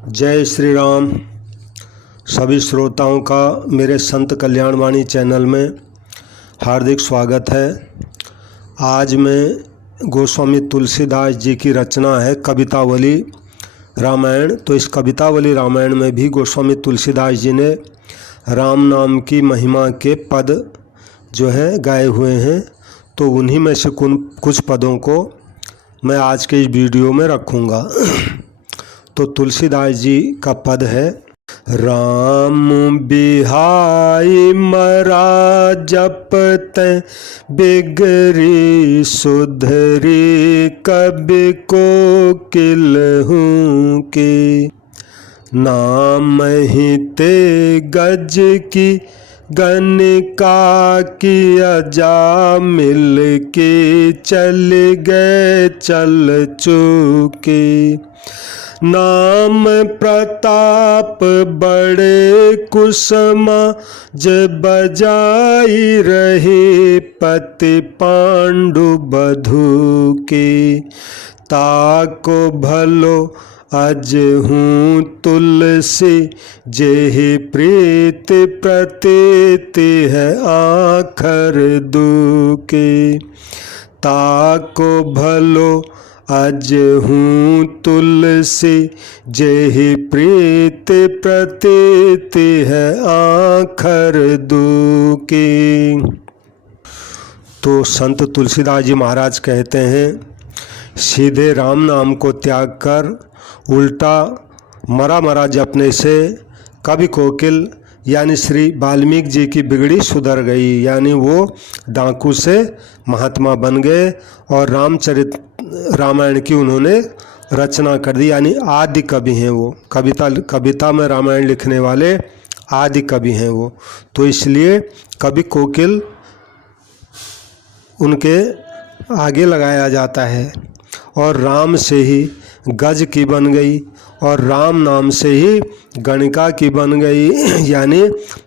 जय श्री राम। सभी श्रोताओं का मेरे संत कल्याणवाणी चैनल में हार्दिक स्वागत है। आज मैं गोस्वामी तुलसीदास जी की रचना है कवितावली रामायण। तो इस कवितावली रामायण में भी गोस्वामी तुलसीदास जी ने राम नाम की महिमा के पद जो है गाए हुए हैं। तो उन्हीं में से कुछ पदों को मैं आज के इस वीडियो में रखूँगा। तो तुलसीदास जी का पद है, राम बिहाई मरा जपते बिगरी सुधरी कवि को किलहूँ के नाम ही ते गज की गणिका की अजा मिल के चल गए चल चुके नाम प्रताप बड़े कुसमाज बजाई रहे पति पांडु बधू के ताको भलो अज हूँ तुलसी जेहि प्रीत प्रतीत है आखर दुके ताको भलो अज हूँ तुलसी जेहि प्रीत प्रतीत है आखर दुकी। तो संत तुलसीदास जी महाराज कहते हैं, सीधे राम नाम को त्याग कर उल्टा मरा मरा जपने से कवि कोकिल यानी श्री वाल्मीकि जी की बिगड़ी सुधर गई, यानी वो डाकू से महात्मा बन गए और रामायण की उन्होंने रचना कर दी, यानी आदि कवि हैं वो। कविता में रामायण लिखने वाले आदि कवि हैं वो। तो इसलिए कवि कोकिल उनके आगे लगाया जाता है। और राम से ही गज की बन गई और राम नाम से ही गणिका की बन गई, यानी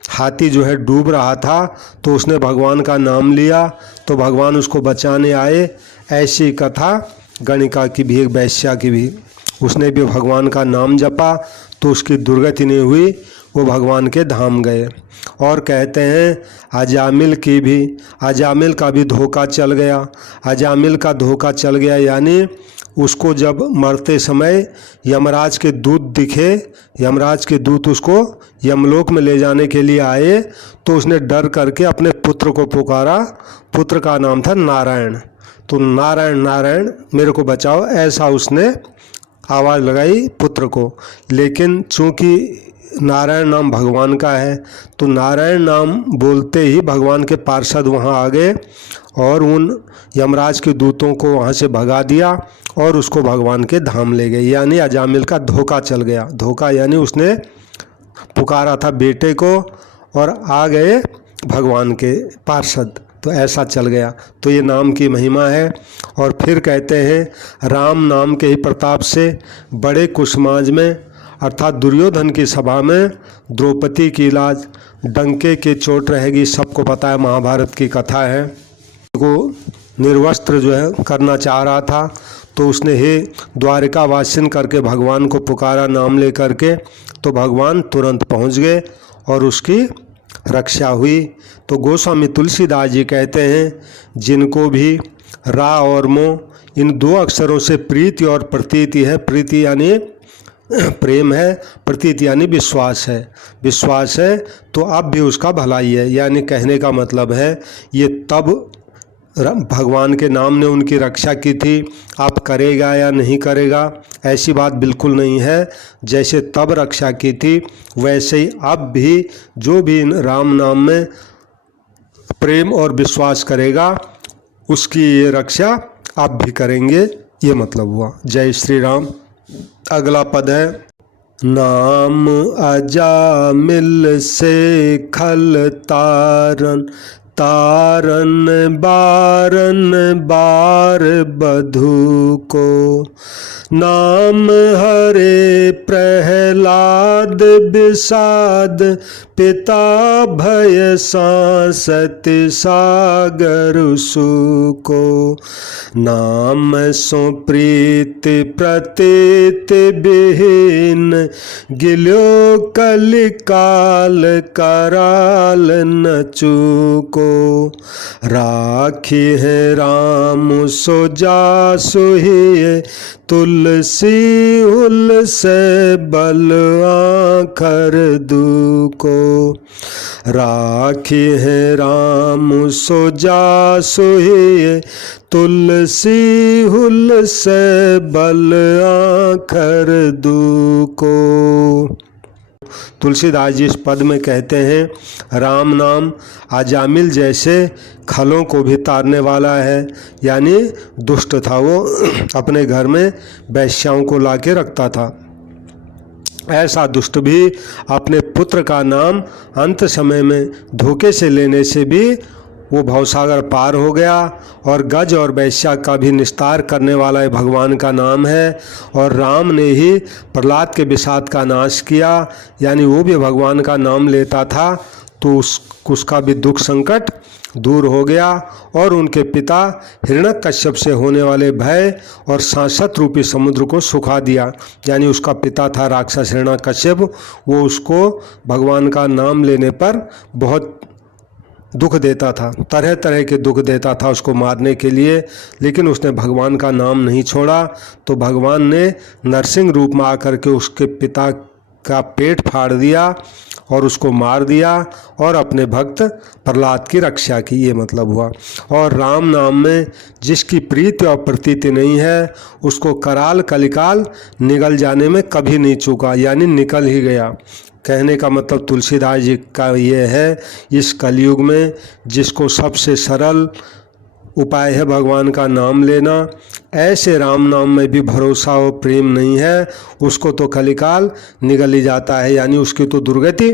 हाथी जो है डूब रहा था तो उसने भगवान का नाम लिया तो भगवान उसको बचाने आए। ऐसी कथा गणिका की भी, एक वैश्या की भी, उसने भी भगवान का नाम जपा तो उसकी दुर्गति नहीं हुई, वो भगवान के धाम गए। और कहते हैं अजामिल की भी, अजामिल का भी धोखा चल गया। अजामिल का धोखा चल गया यानी उसको जब मरते समय यमराज के दूत दिखे, यमराज के दूत उसको यमलोक में ले जाने के लिए आए तो उसने डर करके अपने पुत्र को पुकारा। पुत्र का नाम था नारायण। तो नारायण नारायण मेरे को बचाओ, ऐसा उसने आवाज़ लगाई पुत्र को। लेकिन चूँकि नारायण नाम भगवान का है तो नारायण नाम बोलते ही भगवान के पार्षद वहाँ आ गए और उन यमराज के दूतों को वहाँ से भगा दिया और उसको भगवान के धाम ले गए। यानी अजामिल का धोखा चल गया। धोखा यानी उसने पुकारा था बेटे को और आ गए भगवान के पार्षद, तो ऐसा चल गया। तो ये नाम की महिमा है। और फिर कहते हैं राम नाम के ही प्रताप से बड़े कुसमाज में, अर्थात दुर्योधन की सभा में द्रौपदी की लाज डंके के चोट रहेगी। सबको पता है, महाभारत की कथा है। को निर्वस्त्र जो है करना चाह रहा था तो उसने हे द्वारिका वासिन करके भगवान को पुकारा नाम ले करके, तो भगवान तुरंत पहुंच गए और उसकी रक्षा हुई। तो गोस्वामी तुलसीदास जी कहते हैं, जिनको भी रा और मो इन दो अक्षरों से प्रीति और प्रतीति है। प्रीति यानी प्रेम है, प्रतीति यानी विश्वास है। विश्वास है तो अब भी उसका भलाई है। यानी कहने का मतलब है ये तब भगवान के नाम ने उनकी रक्षा की थी, अब करेगा या नहीं करेगा ऐसी बात बिल्कुल नहीं है। जैसे तब रक्षा की थी वैसे ही अब भी जो भी इन राम नाम में प्रेम और विश्वास करेगा उसकी ये रक्षा अब भी करेंगे, ये मतलब हुआ। जय श्री राम। अगला पद है, नाम अजामिल से खल तारन तारन बारन बार बधू को। नाम हरे प्रहलाद विषाद पिता भय सांसत सागर सुको। नाम सो प्रीत प्रतीत विहीन गिल्यो कलिकाल कराल न चूको। राखी है राम सो जासु ही तुलसी हुल से बल आखर दुको। राखी है राम सो जासु ही तुलसी हुल से बल आखर दुको। तुलसीदास जी इस पद में कहते हैं राम नाम अजामिल जैसे खलों को भी तारने वाला है, यानी दुष्ट था वो, अपने घर में वैश्याओं को लाके रखता था। ऐसा दुष्ट भी अपने पुत्र का नाम अंत समय में धोखे से लेने से भी वो भवसागर पार हो गया। और गज और वैश्या का भी निस्तार करने वाला ये भगवान का नाम है। और राम ने ही प्रहलाद के विषाद का नाश किया, यानी वो भी भगवान का नाम लेता था तो उसका भी दुख संकट दूर हो गया। और उनके पिता हिरण्यकश्यप से होने वाले भय और सांसत रूपी समुद्र को सुखा दिया, यानी उसका पिता था राक्षस हिरण्यकश्यप, वो उसको भगवान का नाम लेने पर बहुत दुख देता था, तरह तरह के दुख देता था उसको मारने के लिए, लेकिन उसने भगवान का नाम नहीं छोड़ा। तो भगवान ने नरसिंह रूप में आकर के उसके पिता का पेट फाड़ दिया और उसको मार दिया और अपने भक्त प्रहलाद की रक्षा की, ये मतलब हुआ। और राम नाम में जिसकी प्रीति और प्रतीति नहीं है उसको कराल कलिकाल निगल जाने में कभी नहीं चूका, यानी निकल ही गया। कहने का मतलब तुलसीदास जी का ये है, इस कलयुग में जिसको सबसे सरल उपाय है भगवान का नाम लेना, ऐसे राम नाम में भी भरोसा और प्रेम नहीं है, उसको तो कलिकाल निगल ही जाता है, यानी उसकी तो दुर्गति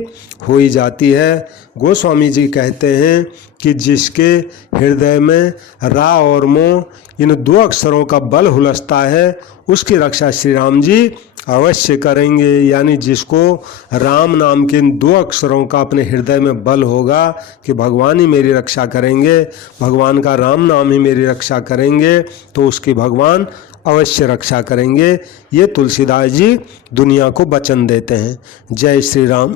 हो ही जाती है। गोस्वामी जी कहते हैं कि जिसके हृदय में रा और मोह इन दो अक्षरों का बल हुलसता है उसकी रक्षा श्री राम जी अवश्य करेंगे। यानी जिसको राम नाम के इन दो अक्षरों का अपने हृदय में बल होगा कि भगवान ही मेरी रक्षा करेंगे, भगवान का राम नाम ही मेरी रक्षा करेंगे, तो उसकी भगवान अवश्य रक्षा करेंगे। ये तुलसीदास जी दुनिया को वचन देते हैं। जय श्री राम।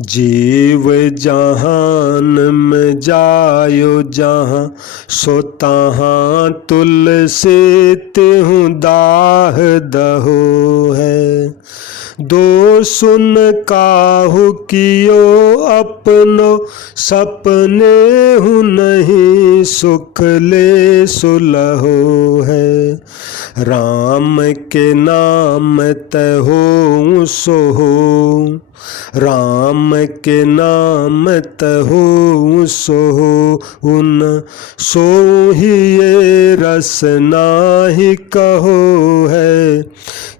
जीव जहान में जायो जहाँ सो तहाँ तुलसी तिहु दाह दहो है। दो सुन काहू कियो अपनो सपने हूँ नहीं सुख ले सुलहो है। राम के नाम तहो सोहो, राम के नाम तहो सोहो उन सो ही ये रस नाही कहो है।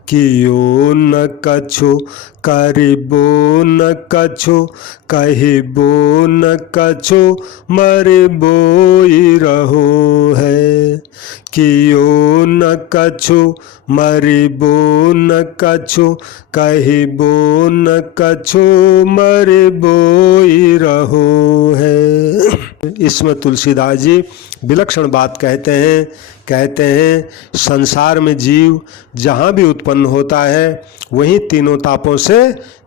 कियो न कछु करिबो न कछु कहिबो न कछु मरिबो ही रहो है। कियो न कछु मरिबो न कछु कहिबो न कछु मरिबो ही रहो है। इसमें तुलसीदास जी विलक्षण बात कहते हैं संसार में जीव जहाँ भी उत्पन्न होता है वहीं तीनों तापों से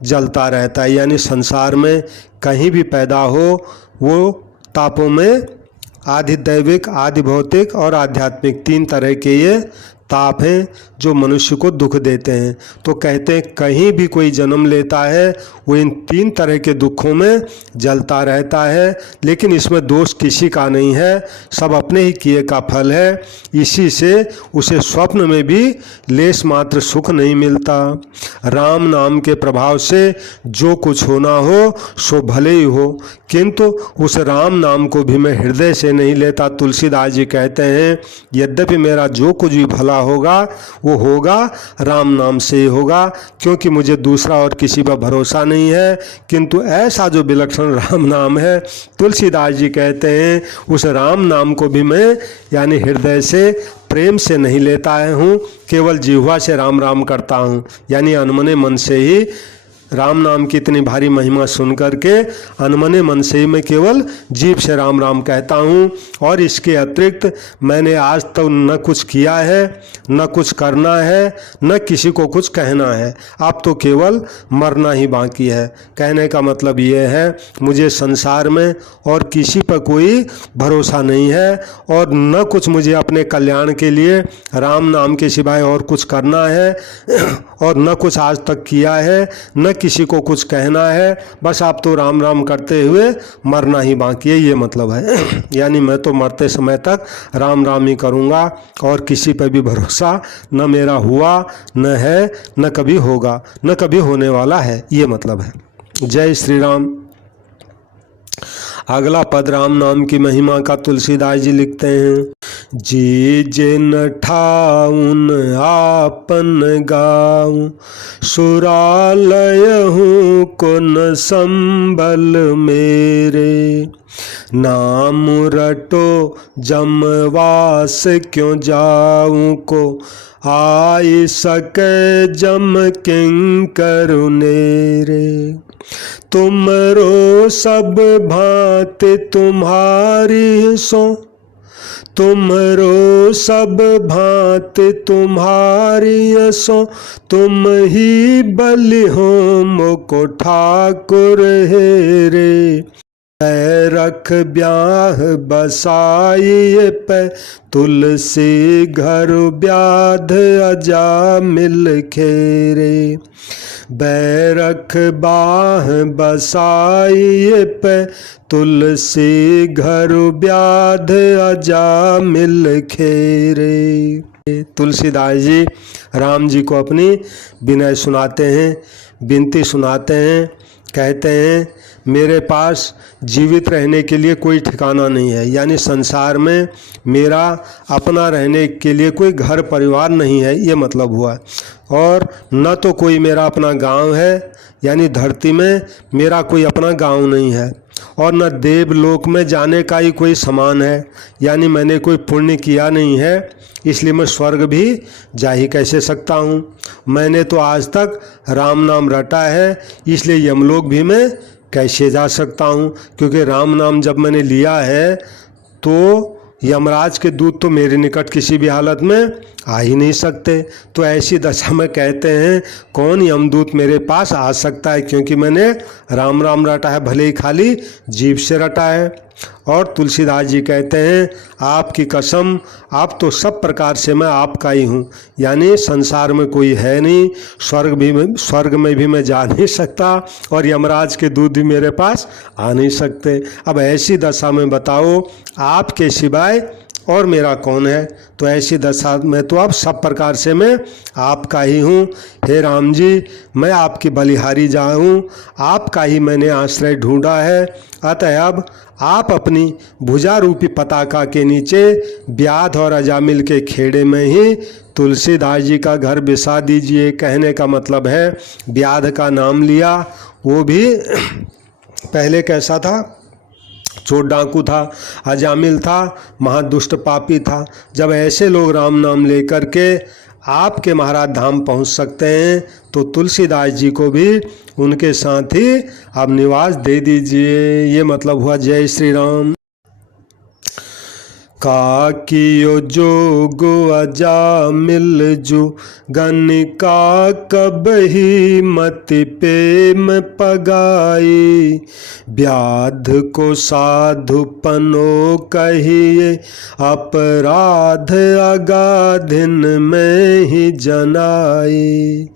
जलता रहता है। यानी संसार में कहीं भी पैदा हो वो तापों में आधि दैविक, आधि भौतिक और आध्यात्मिक तीन तरह के ये ताप हैं जो मनुष्य को दुख देते हैं। तो कहते हैं कहीं भी कोई जन्म लेता है वो इन तीन तरह के दुखों में जलता रहता है, लेकिन इसमें दोष किसी का नहीं है, सब अपने ही किए का फल है। इसी से उसे स्वप्न में भी लेश मात्र सुख नहीं मिलता। राम नाम के प्रभाव से जो कुछ होना हो सो भले ही हो, किंतु उस राम नाम को भी मैं हृदय से नहीं लेता। तुलसीदास जी कहते हैं यद्यपि मेरा जो कुछ भी भला होगा वो होगा राम नाम से ही होगा, क्योंकि मुझे दूसरा और किसी पर भरोसा नहीं है। किंतु ऐसा जो विलक्षण राम नाम है, तुलसीदास जी कहते हैं उस राम नाम को भी मैं यानी हृदय से प्रेम से नहीं लेता हूँ, केवल जिह्वा से राम राम करता हूँ, यानी अनमने मन से ही राम नाम की इतनी भारी महिमा सुन करके अनमने मन से ही मैं केवल जीभ से राम राम कहता हूँ। और इसके अतिरिक्त मैंने आज तक न कुछ किया है, न कुछ करना है, न किसी को कुछ कहना है। अब तो केवल मरना ही बाकी है। कहने का मतलब ये है मुझे संसार में और किसी पर कोई भरोसा नहीं है, और न कुछ मुझे अपने कल्याण के लिए राम नाम के सिवाय और कुछ करना है, और न कुछ आज तक किया है, न किसी को कुछ कहना है। बस आप तो राम राम करते हुए मरना ही बाकी है, ये मतलब है। यानी मैं तो मरते समय तक राम राम ही करूँगा, और किसी पर भी भरोसा न मेरा हुआ, न है, न कभी होगा, न कभी होने वाला है, ये मतलब है। जय श्री राम। अगला पद राम नाम की महिमा का तुलसीदास जी लिखते हैं। जी जिन ठाउन आपन गाऊं, सुरालयहूँ को न संबल मेरे। नाम रटो जमवास क्यों जाऊं को, आई सके जम किंकर नेरे। तुमरो सब भांति तुम्हारी सो, तुमरो सब भांति तुम्हारी सो, तुम ही बलि हो मोको ठाकुर हेरे। रख ब्याह बसाई पे, तुलसी घर ब्याध अजा मिल खेरे। बैरख बाह बसाई पे, तुलसी घर ब्याध अजा मिल खेरे। तुलसीदास जी राम जी को अपनी विनय सुनाते हैं, विनती सुनाते हैं। कहते हैं मेरे पास जीवित रहने के लिए कोई ठिकाना नहीं है, यानी संसार में मेरा अपना रहने के लिए कोई घर परिवार नहीं है, ये मतलब हुआ। और न तो कोई मेरा अपना गांव है, यानी धरती में मेरा कोई अपना गांव नहीं है, और न देवलोक में जाने का ही कोई समान है, यानी मैंने कोई पुण्य किया नहीं है, इसलिए मैं स्वर्ग भी जा ही कैसे सकता हूँ। मैंने तो आज तक राम नाम रटा है, इसलिए यमलोक भी मैं कैसे जा सकता हूँ, क्योंकि राम नाम जब मैंने लिया है तो यमराज के दूत तो मेरे निकट किसी भी हालत में आ ही नहीं सकते। तो ऐसी दशा में कहते हैं कौन यमदूत मेरे पास आ सकता है, क्योंकि मैंने राम राम रटा है, भले ही खाली जीभ से रटा है। और तुलसीदास जी कहते हैं आपकी कसम, आप तो सब प्रकार से मैं आपका ही हूँ, यानी संसार में कोई है नहीं, स्वर्ग में भी मैं जा नहीं सकता, और यमराज के दूत भी मेरे पास आ नहीं सकते। अब ऐसी दशा में बताओ आपके सिवाय और मेरा कौन है। तो ऐसी दशा में तो अब सब प्रकार से मैं आपका ही हूँ। हे राम जी, मैं आपकी बलिहारी जाऊँ, आपका ही मैंने आश्रय ढूंढा है। अतः अब आप अपनी भुजा रूपी पताका के नीचे ब्याध और अजामिल के खेड़े में ही तुलसीदास जी का घर बिसा दीजिए। कहने का मतलब है ब्याध का नाम लिया, वो भी पहले कैसा था, चोर डाकू था, अजामिल था, महादुष्ट पापी था। जब ऐसे लोग राम नाम लेकर के आपके महाराज धाम पहुंच सकते हैं, तो तुलसीदास जी को भी उनके साथ ही आप निवास दे दीजिए। ये मतलब हुआ। जय श्री राम। काकियो जोग अजामिल जो गनिका कबही मति प्रेम पगाई। व्याध को साधु पनो कहिए अपराध अगाधिन में ही जनाई।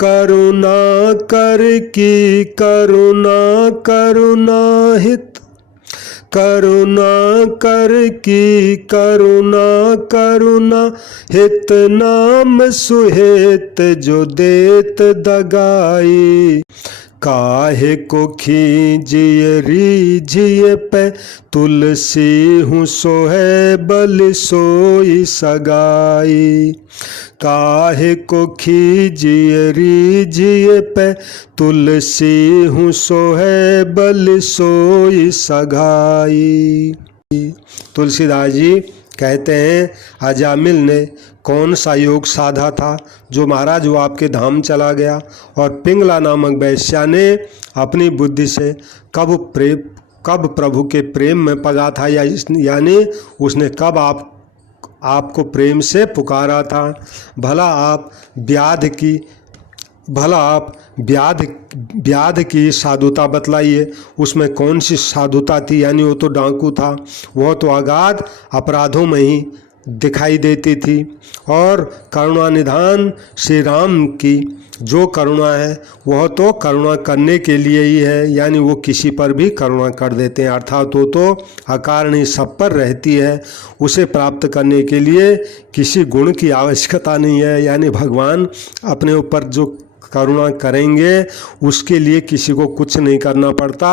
करुणा कर की करुणा करुणा हित, करुणा कर की करुणा करुणा हित नाम सुहित जो देत दगाई। काहे को खींजिए रीझिए पे, तुलसी हूँ सोहे बल सोई सगाई। काहे को खींजिए रीझिए पे, तुलसी हूँ सोहे बल सोई सगाई। तुलसीदास जी कहते हैं अजामिल ने कौन सा योग साधा था जो महाराज वो आपके धाम चला गया, और पिंगला नामक वैश्या ने अपनी बुद्धि से कब प्रभु के प्रेम में पगा था, यानी उसने कब आपको प्रेम से पुकारा था। भला आप व्याध की साधुता बतलाइए, उसमें कौन सी साधुता थी, यानी वो तो डाकू था, वह तो अगाध अपराधों में ही दिखाई देती थी। और करुणा निधान श्री राम की जो करुणा है वह तो करुणा करने के लिए ही है, यानी वो किसी पर भी करुणा कर देते हैं, अर्थात वो तो अकारणीय सब पर रहती है। उसे प्राप्त करने के लिए किसी गुण की आवश्यकता नहीं है, यानी भगवान अपने ऊपर जो करुणा करेंगे उसके लिए किसी को कुछ नहीं करना पड़ता,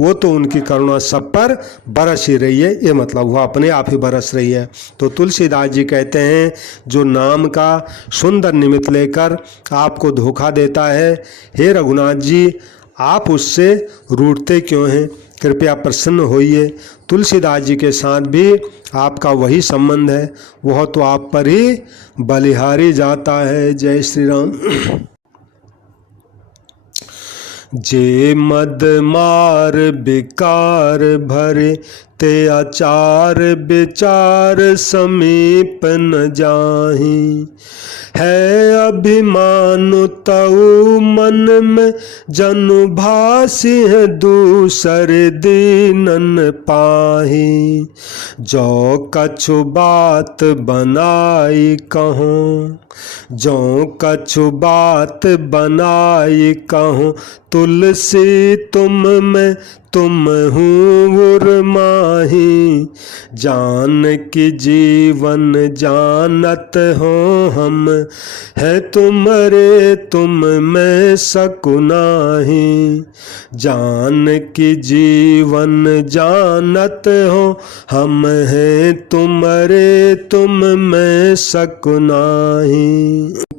वो तो उनकी करुणा सब पर बरस ही रही है, ये मतलब वो अपने आप ही बरस रही है। तो तुलसीदास जी कहते हैं जो नाम का सुंदर निमित्त लेकर आपको धोखा देता है, हे रघुनाथ जी आप उससे रूठते क्यों हैं, कृपया प्रसन्न होइए। तुलसीदास जी के साथ भी आपका वही संबंध है, वह तो आप पर ही बलिहारी जाता है। जय श्री राम। जे मद मार विकार भरे, ते आचार विचार समीप न जाहि। है अभिमान तऊ मन में, जनु भासी है दूसर दीनन पाही। जो कछु बात बनाई कहूँ, जो कछु बात बनाई कहूँ, तुलसी तुम में तुम हूँ उर्माही। जान की जीवन जानत हो हम, है तुम्हारे तुम में सकुनाही। जान की जीवन जानत हो हम, है तुम्हारे तुम में सकुनाही।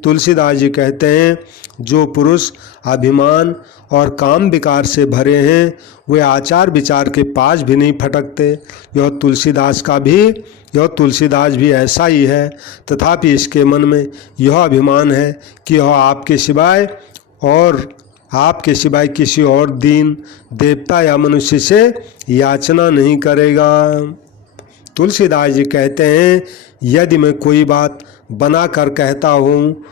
तुलसीदास जी कहते हैं जो पुरुष अभिमान और काम विकार से भरे हैं वे आचार विचार के पास भी नहीं फटकते। यह तुलसीदास भी ऐसा ही है, तथापि इसके मन में यह अभिमान है कि यह आपके सिवाय किसी और दीन देवता या मनुष्य से याचना नहीं करेगा। तुलसीदास जी कहते हैं यदि मैं कोई बात बना कर कहता हूँ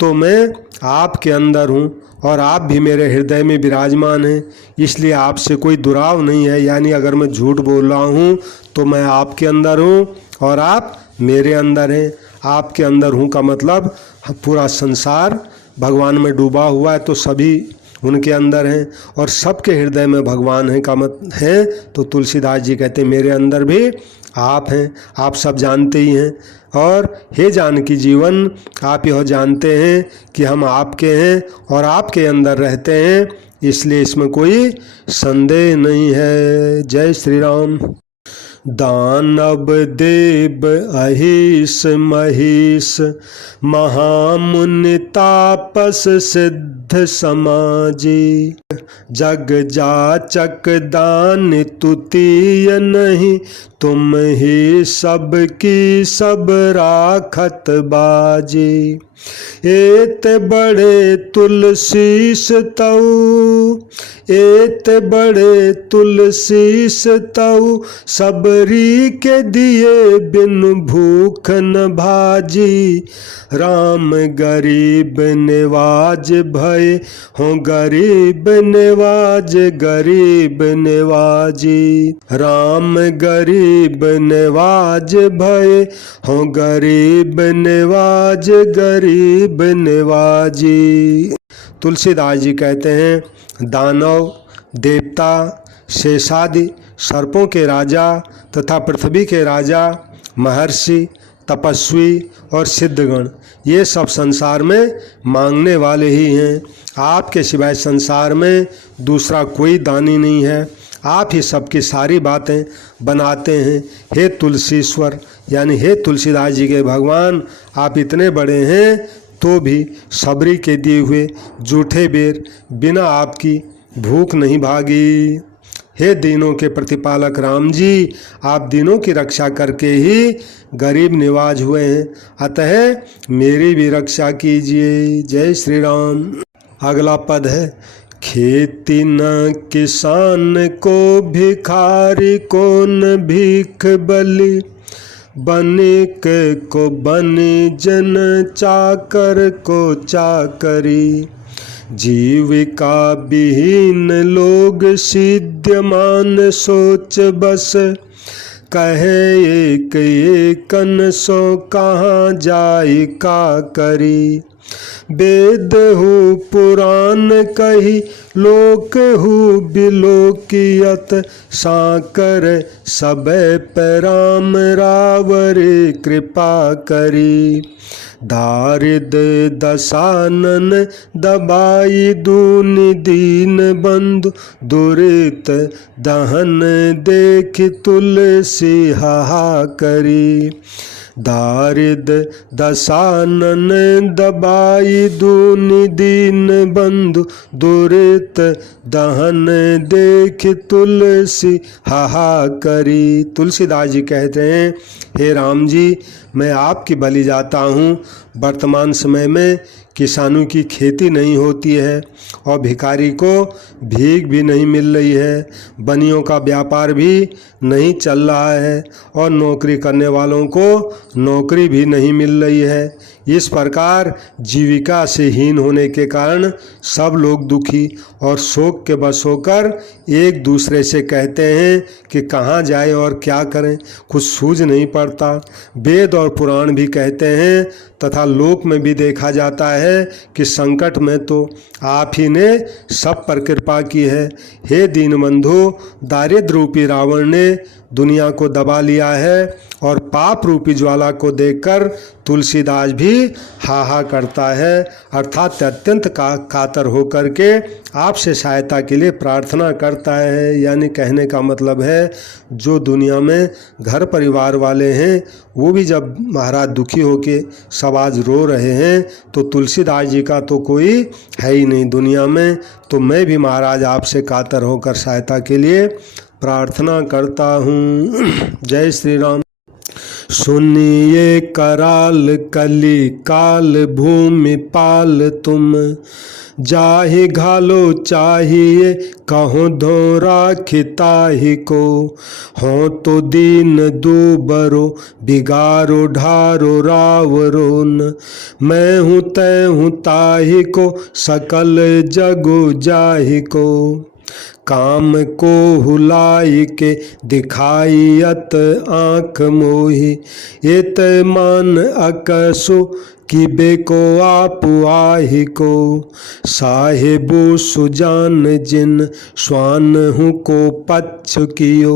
तो मैं आपके अंदर हूँ और आप भी मेरे हृदय में विराजमान हैं, इसलिए आपसे कोई दुराव नहीं है। यानी अगर मैं झूठ बोल रहा हूँ तो मैं आपके अंदर हूँ और आप मेरे अंदर हैं। आपके अंदर हूँ का मतलब पूरा संसार भगवान में डूबा हुआ है तो सभी उनके अंदर हैं, और सबके हृदय में भगवान हैं का मत है। तो तुलसीदास जी कहते हैं मेरे अंदर भी आप हैं, आप सब जानते ही हैं। और हे जानकी जीवन आप यह जानते हैं कि हम आपके हैं और आपके अंदर रहते हैं, इसलिए इसमें कोई संदेह नहीं है। जय श्री राम। दानव देव अहिस महिष, महामुनि तापस सिद्ध समाजी। जग जाचक दान तुतीय नहीं, तुम ही सबकी सब राखत बाजी। एत बड़े तुलसीस तऊ, एत बड़े तुलसीस तऊ, सबरी के दिए बिन भूख न भाजी। राम गरीब निवाज भय हो, गरीब निवाज गरीब निवाजी। राम गरीब निवाज भय हो, गरीब निवाज गरीब निवाजी। तुलसीदास जी कहते हैं दानव देवता शेषादि सर्पों के राजा तथा पृथ्वी के राजा महर्षि तपस्वी और सिद्धगण, ये सब संसार में मांगने वाले ही हैं। आपके सिवाय संसार में दूसरा कोई दानी नहीं है। आप ही सबकी सारी बातें बनाते हैं। हे तुलसीश्वर, यानी हे तुलसीदास जी के भगवान, आप इतने बड़े हैं तो भी सबरी के दिए हुए जूठे बेर बिना आपकी भूख नहीं भागी। हे दीनों के प्रतिपालक राम जी, आप दीनों की रक्षा करके ही गरीब निवाज हुए हैं, अतः मेरी भी रक्षा कीजिए। जय श्री राम। अगला पद है, खेती न किसान को भिखारी को न भीख बलि, बनिक को बनिजन चाकर को चाकरी, जीविका विहीन लोग सिद्ध्यमान सोच बस, कहे एक एकन सो कहाँ जाई का करी, वेद हु पुराण कही लोक हु बिलोकियत, साकर सबे पे राम रावर कृपा करी, दारिद दसानन दबाई दून दीन बंधु, दुरित दहन देख तुलसी हाहा करी, दारिद दसानन दबाई दून दीन बंधु, दुरित दहन देख तुलसी हाहा करी। तुलसीदास जी कहते हैं, हे राम जी, मैं आपकी बलि जाता हूँ। वर्तमान समय में किसानों की खेती नहीं होती है और भिखारी को भीख भी नहीं मिल रही है, बनियों का व्यापार भी नहीं चल रहा है और नौकरी करने वालों को नौकरी भी नहीं मिल रही है। इस प्रकार जीविका से हीन होने के कारण सब लोग दुखी और शोक के बस होकर एक दूसरे से कहते हैं कि कहाँ जाए और क्या करें, कुछ सूझ नहीं पड़ता। वेद और पुराण भी कहते हैं तथा लोक में भी देखा जाता है कि संकट में तो आप ही ने सब पर कृपा की है। हे दीनबंधु, दारिद्र रूपी रावण ने दुनिया को दबा लिया है और पाप रूपी ज्वाला को देखकर तुलसीदास भी हाहा करता है, अर्थात अत्यंत कातर होकर के आपसे सहायता के लिए प्रार्थना करता है। यानी कहने का मतलब है, जो दुनिया में घर परिवार वाले हैं वो भी जब महाराज दुखी होके सब आज रो रहे हैं, तो तुलसीदास जी का तो कोई है ही नहीं दुनिया में, तो मैं भी महाराज आपसे कातर होकर सहायता के लिए प्रार्थना करता हूँ। जय श्री राम। सुनिए कराल कली काल भूमि पाल तुम, जाहि घालो चाहिए कहो धो राखिताहि को, हो तो दीन दूबरो बिगारो ढारो रावरोन, मैं हूँ तय हूँ ताहि को सकल जगो जाहि को, काम को हुलाई के दिखाइयत आँख मोही, एत मान अकसो कि बेको आप आहि को, साहेबो सुजान जिन स्वान हूँ को पच्छ कियो,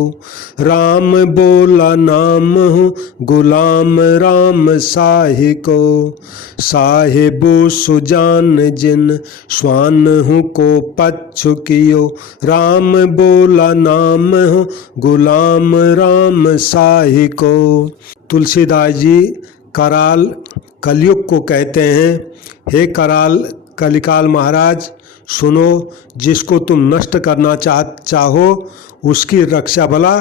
राम बोला नाम हूँ गुलाम राम साहि को, साहेबो सुजान जिन स्वान हूँ को पच्छ कियो, राम बोला नाम हूँ गुलाम राम साहि को। तुलसीदास जी कराल कलयुग को कहते हैं, हे कराल कलिकाल महाराज सुनो, जिसको तुम नष्ट करना चाहो उसकी रक्षा भला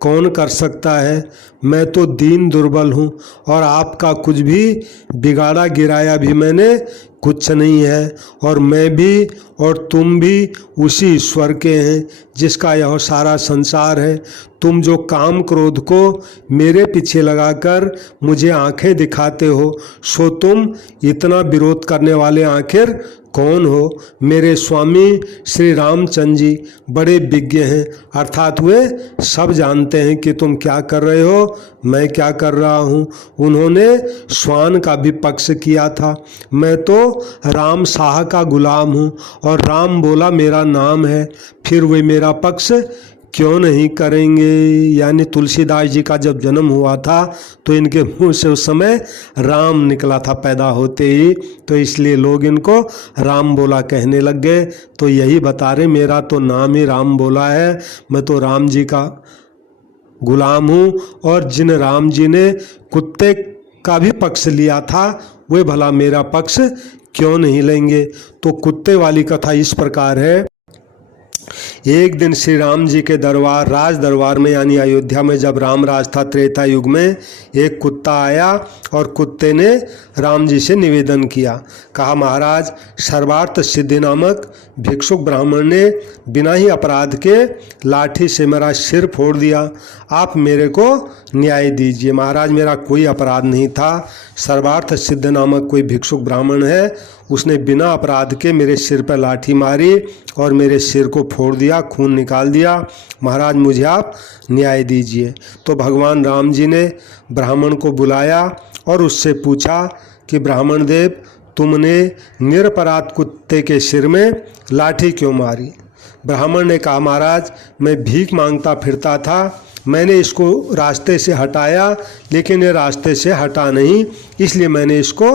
कौन कर सकता है। मैं तो दीन दुर्बल हूँ और आपका कुछ भी बिगाड़ा गिराया भी मैंने कुछ नहीं है, और मैं भी और तुम भी उसी ईश्वर के हैं जिसका यह सारा संसार है। तुम जो काम क्रोध को मेरे पीछे लगाकर मुझे आंखें दिखाते हो, सो तुम इतना विरोध करने वाले आखिर कौन हो। मेरे स्वामी श्री रामचंद्र जी बड़े विज्ञ हैं, अर्थात वे सब जानते हैं कि तुम क्या कर रहे हो, मैं क्या कर रहा हूँ। उन्होंने स्वान का भी पक्ष किया था। मैं तो राम शाह का गुलाम हूँ और राम बोला मेरा नाम है, फिर वे मेरा पक्ष क्यों नहीं करेंगे। यानी तुलसीदास जी का जब जन्म हुआ था तो इनके मुंह से उस समय राम निकला था पैदा होते ही, तो इसलिए लोग इनको राम बोला कहने लग गए। तो यही बता रहे मेरा तो नाम ही राम बोला है, मैं तो राम जी का गुलाम हूँ। और जिन राम जी ने कुत्ते का भी पक्ष लिया था वे भला मेरा पक्ष क्यों नहीं लेंगे। तो कुत्ते वाली कथा इस प्रकार है। एक दिन श्री राम जी के दरबार, राज दरबार में यानी अयोध्या में जब राम राज था त्रेता युग में, एक कुत्ता आया और कुत्ते ने राम जी से निवेदन किया। कहा महाराज, सर्वार्थ सिद्धि नामक भिक्षुक ब्राह्मण ने बिना ही अपराध के लाठी से मेरा सिर फोड़ दिया, आप मेरे को न्याय दीजिए। महाराज मेरा कोई अपराध नहीं था, सर्वार्थ सिद्ध नामक कोई भिक्षुक ब्राह्मण है, उसने बिना अपराध के मेरे सिर पर लाठी मारी और मेरे सिर को फोड़ दिया, खून निकाल दिया। महाराज मुझे आप न्याय दीजिए। तो भगवान राम जी ने ब्राह्मण को बुलाया और उससे पूछा कि ब्राह्मण देव, तुमने निरपराध कुत्ते के सिर में लाठी क्यों मारी। ब्राह्मण ने कहा महाराज मैं भीख मांगता फिरता था, मैंने इसको रास्ते से हटाया लेकिन ये रास्ते से हटा नहीं, इसलिए मैंने इसको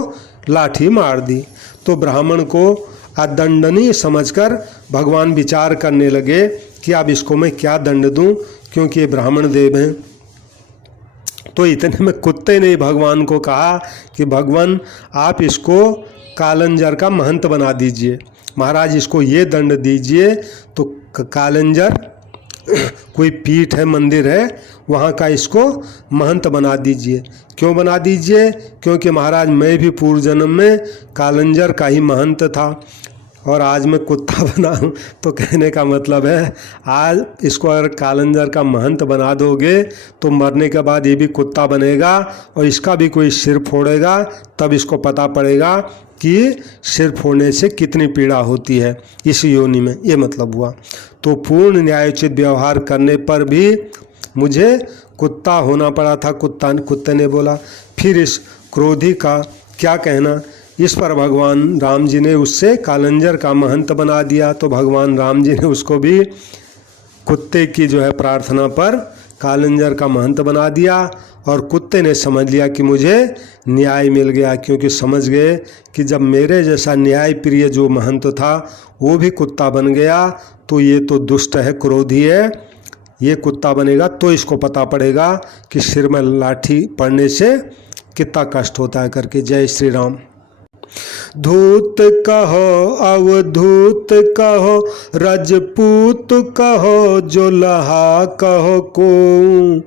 लाठी मार दी। तो ब्राह्मण को अदंडनीय समझकर भगवान विचार करने लगे कि अब इसको मैं क्या दंड दूं, क्योंकि ये ब्राह्मण देव हैं। तो इतने में कुत्ते ने भगवान को कहा कि भगवान आप इसको कालंजर का महंत बना दीजिए। महाराज इसको ये दंड दीजिए। तो कालंजर कोई पीठ है, मंदिर है, वहाँ का इसको महंत बना दीजिए। क्यों बना दीजिए? क्योंकि महाराज मैं भी पूर्व जन्म में कालंजर का ही महंत था और आज मैं कुत्ता बना हूँ। तो कहने का मतलब है आज इसको अगर कालंजर का महंत बना दोगे तो मरने के बाद ये भी कुत्ता बनेगा और इसका भी कोई सिर फोड़ेगा, तब इसको पता पड़ेगा कि सिर फोड़ने से कितनी पीड़ा होती है इस योनि में। ये मतलब हुआ। तो पूर्ण न्यायोचित व्यवहार करने पर भी मुझे कुत्ता होना पड़ा था। कुत्ते ने बोला। फिर इस क्रोधी का क्या कहना। इस पर भगवान राम जी ने उससे कालंजर का महंत बना दिया। तो भगवान राम जी ने उसको भी कुत्ते की जो है प्रार्थना पर कालंजर का महंत बना दिया और कुत्ते ने समझ लिया कि मुझे न्याय मिल गया, क्योंकि समझ गए कि जब मेरे जैसा न्याय प्रिय जो महंत था वो भी कुत्ता बन गया तो ये तो दुष्ट है, क्रोधी है, ये कुत्ता बनेगा तो इसको पता पड़ेगा कि सिर में लाठी पड़ने से कितना कष्ट होता है करके। जय श्री राम। धूत कहो अवधूत कहो रजपूत कहो जोलहा कहो को,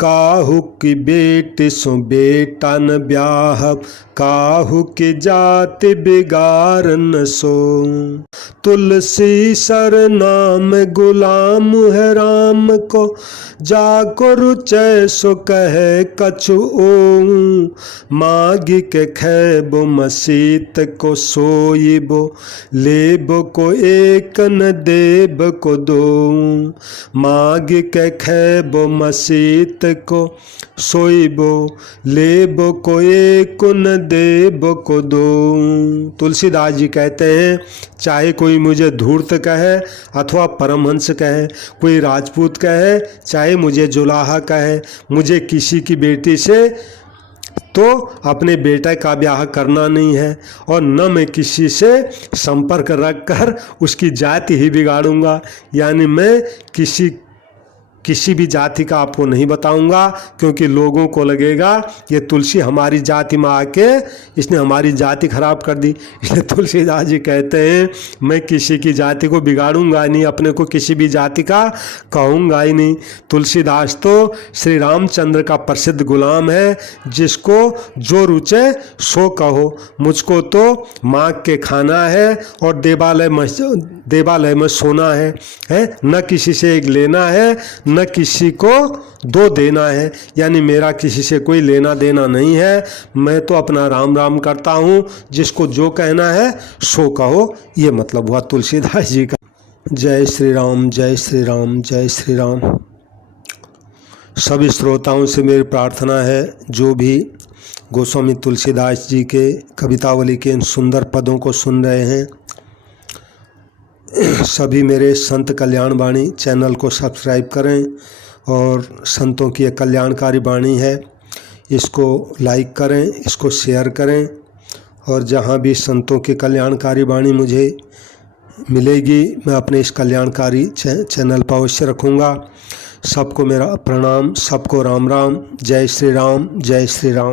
काहू की बेटी सो बेटा न ब्याह, काहू की जाति बिगाड़ न सो। तुलसी सर नाम गुलाम है राम को, जाको रुचय सो कहे कछु ओ, मागी के खैबो मसीत को सोईबो, लेबो को एक न देब को दो। माग के खैबो मसीत को सोईबो, लेबो को एक न देब को दो। तुलसीदास जी कहते हैं चाहे कोई मुझे धूर्त कहे अथवा परमहंस कहे, कोई राजपूत कहे चाहे मुझे जुलाहा कहे, मुझे किसी की बेटी से तो अपने बेटे का ब्याह करना नहीं है और न मैं किसी से संपर्क रखकर उसकी जाति ही बिगाड़ूंगा। यानी मैं किसी भी जाति का आपको नहीं बताऊंगा, क्योंकि लोगों को लगेगा ये तुलसी हमारी जाति में आके इसने हमारी जाति खराब कर दी। इसलिए तुलसीदास जी कहते हैं मैं किसी की जाति को बिगाड़ूंगा नहीं, अपने को किसी भी जाति का कहूँगा ही नहीं। तुलसीदास तो श्री रामचंद्र का प्रसिद्ध गुलाम है, जिसको जो रुचे सो कहो। मुझको तो मांग के खाना है और देवालय में सोना है न किसी से एक लेना है न किसी को दो देना है। यानी मेरा किसी से कोई लेना देना नहीं है, मैं तो अपना राम राम करता हूँ, जिसको जो कहना है सो कहो। ये मतलब हुआ तुलसीदास जी का। जय श्री राम, जय श्री राम, जय श्री राम। सभी श्रोताओं से मेरी प्रार्थना है जो भी गोस्वामी तुलसीदास जी के कवितावली के इन सुंदर पदों को सुन रहे हैं सभी मेरे संत कल्याण वाणी चैनल को सब्सक्राइब करें और संतों की एक कल्याणकारी वाणी है, इसको लाइक करें, इसको शेयर करें। और जहाँ भी संतों की कल्याणकारी वाणी मुझे मिलेगी मैं अपने इस कल्याणकारी चैनल पर अवश्य रखूँगा। सबको मेरा प्रणाम, सबको राम राम, जय श्री राम, जय श्री राम।